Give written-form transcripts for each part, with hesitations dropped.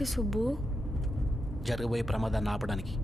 దేనికి సుబ్బు? జరగబోయే ప్రమాదాన్ని ఆపడానికి.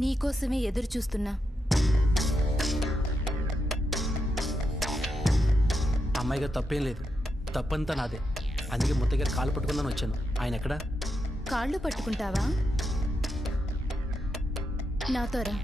నీకోసమే ఎదురు చూస్తున్నా. అమ్మాయిగా తప్పేం లేదు, తప్పంతా నాదే. అందుకే ముత్తగా కాలు పట్టుకుందని వచ్చాను. ఆయన ఎక్కడా? కాళ్ళు పట్టుకుంటావా? నాతో రా.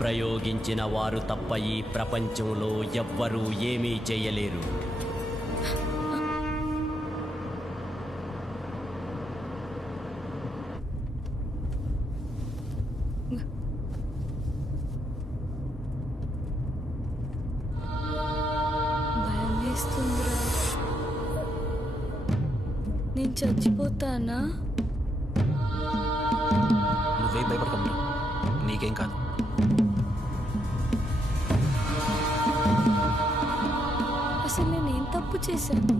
ప్రయోగించిన వారు తప్ప ఈ ప్రపంచంలో ఎవ్వరూ ఏమీ చేయలేరు. భయమేస్తుందిరా. నేను చచ్చిపోతానా? నువ్వేం భయపడకమ్మా, నీకేం కాదు. అసలు నేను ఏం తప్పు చేశాను?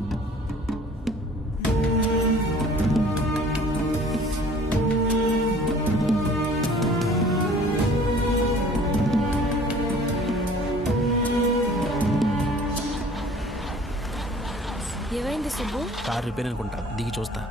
ఏమైంది సుబ్బు? కార్ రిపేర్ అనుకుంటా, దిగి చూస్తా.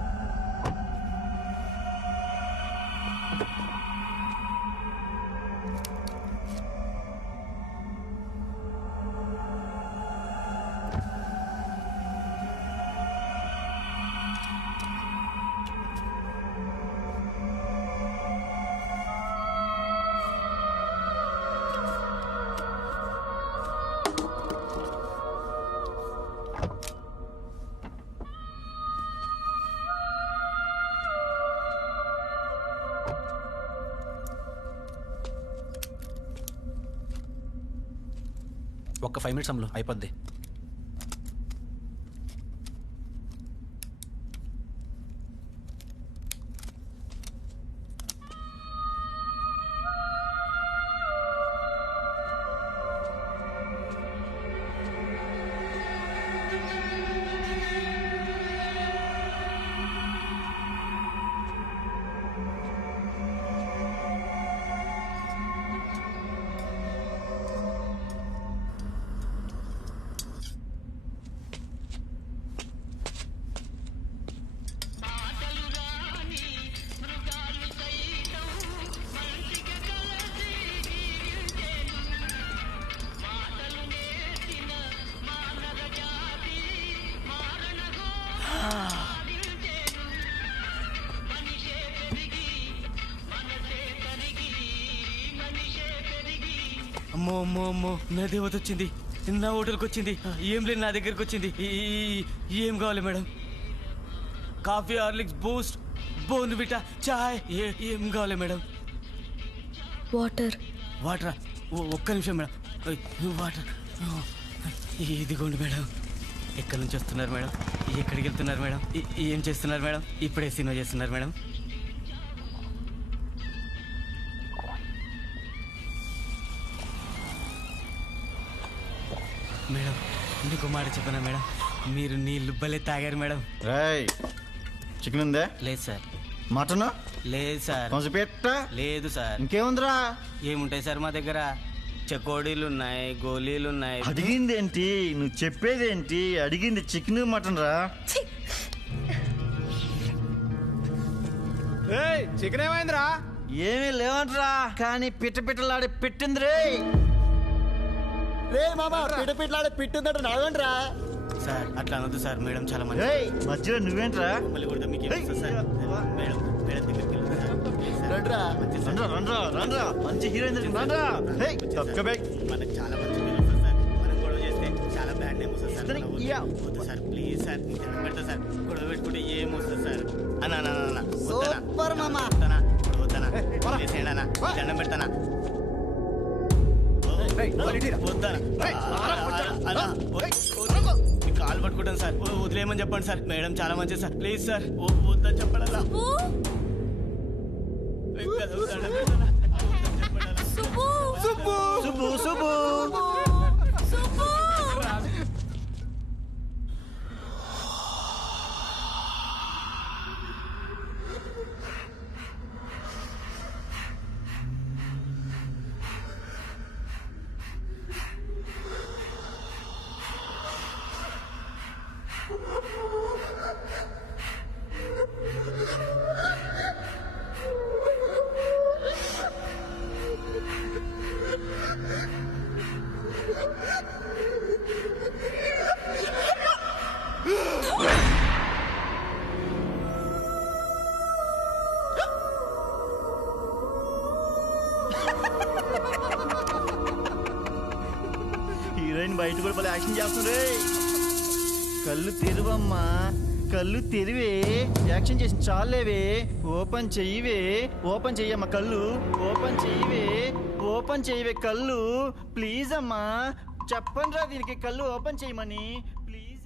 ఒక్క 5 minutes అమ్ములు అయిపోద్ది. అమ్మో అమ్మో అమ్మో, నా దేవత వచ్చింది, నా హోటల్కి వచ్చింది. ఏం లేదు, నా దగ్గరికి వచ్చింది. ఏం కావాలి madam? Coffee, Horlicks, Boost, Bournvita, చాయ్, ఏం కావాలి మేడం? వాటర్. వాటరా? ఒక్క నిమిషం మేడం. వాటర్ ఇదిగోండి మేడం. ఎక్కడి నుంచి వస్తున్నారు మేడం? ఎక్కడికి వెళ్తున్నారు మేడం? ఏం చేస్తున్నారు మేడం? ఇప్పుడే సినిమా చేస్తున్నారు మేడం. మేడం, నీకు మాట చెప్పనా మేడం? మీరు నీళ్ళు భలే తాగారు మేడం. రాయ్, చికెన్ ఉందే? లేదు సార్. మటన్? లేదు సార్. కొంచెం పెట్ట? లేదు సార్. ఇంకేముందిరా? ఏముంటాయి సార్ మా దగ్గర? చకోడీలు ఉన్నాయి, గోళీలు ఉన్నాయి. అడిగిందేంటి? నువ్వు చెప్పేదేంటి? అడిగింది చికెన్ మటన్ రా. చికెన్ ఏమైందిరా? ఏమీ లేవంటరా, కానీ పిట్టలాడే పెట్టింది రే. రే మామా, పిట్టలాడే పిట్టుందట నడవండి రా. సార్ అట్లా అనొద్దు సార్, మేడం చాలా మంది. మధ్యలో నువ్వేంట్రా? మళ్ళీ కూడా మీకు ఏమొస్తుంది సార్? మేడం మేడం దగ్గరికి వెళ్ళండి సార్. రండ్రా రండ్రా రండ్రా, మంచి హీరోయిన్ రండ్రా. మనకు చాలా మంచి పేరు వస్తుంది సార్. మనం గొడవ చేస్తే చాలా బ్యాడ్ నేమ్ వస్తుంది సార్. వద్దు సార్, ప్లీజ్ సార్, పెడతా సార్. గొడవ పెట్టుకుంటే ఏం వస్తుంది సార్? అన్న సూపర్ మామా. వద్దనా అన్న, దండం పెడతానా? కాలు పట్టుకుంటాను సార్, వదిలేయమని చెప్పండి సార్. మేడం చాలా మంచిది సార్, ప్లీజ్ సార్. వద్దని చెప్పండి అలా. సుబ్బు సుబ్బు హీరోయిన్ బయట కూడా భలే యాక్షన్ చేస్తుంది. కళ్ళు తెరువమ్మా, కళ్ళు తెరివే. యాక్షన్ చేసి చాలేవే. ఓపెన్ చెయ్యివే, ఓపెన్ చెయ్యమ్మా కళ్ళు. ఓపెన్ చెయ్యివే, ఓపెన్ చెయ్యివే కళ్ళు. ప్లీజ్ అమ్మా, చెప్పండి రా దీనికి కళ్ళు ఓపెన్ చేయమని. ప్లీజ్.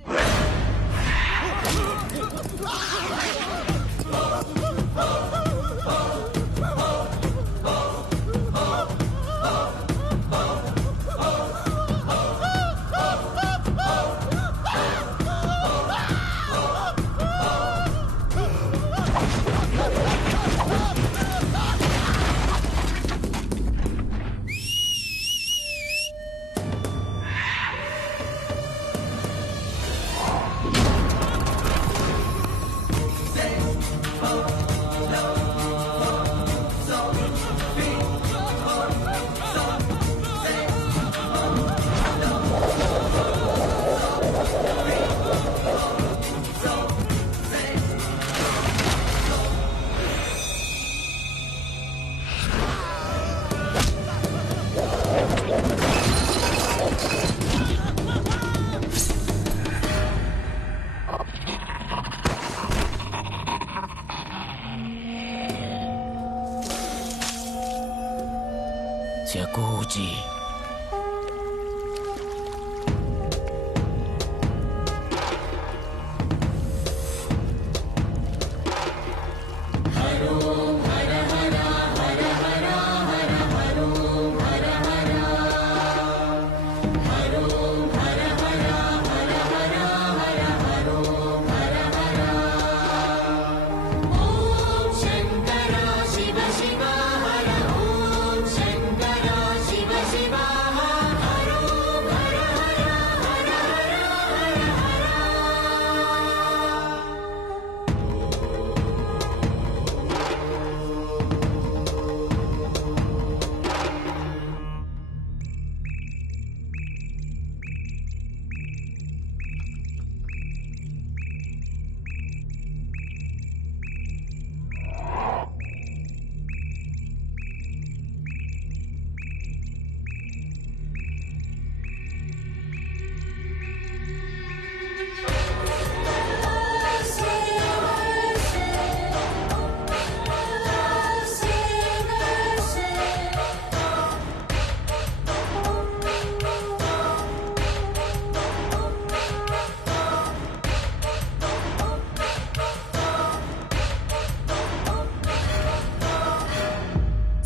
శకూచి.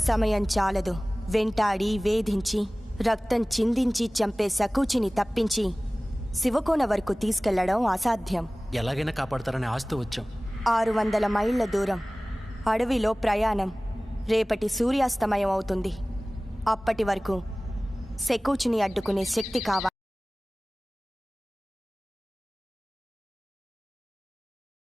సమయం చాలదు. వెంటాడి వేధించి రక్తం చిందించి చంపే శకూచిని తప్పించి శివకోన వరకు తీసుకెళ్లడం అసాధ్యం. ఎలాగైనా కాపాడతారని ఆశతో వచ్చాం. 600 మైళ్ళ దూరం అడవిలో ప్రయాణం. రేపటి సూర్యాస్తమయం అవుతుంది. అప్పటి వరకు శకూచిని అడ్డుకునే శక్తి కావాలి.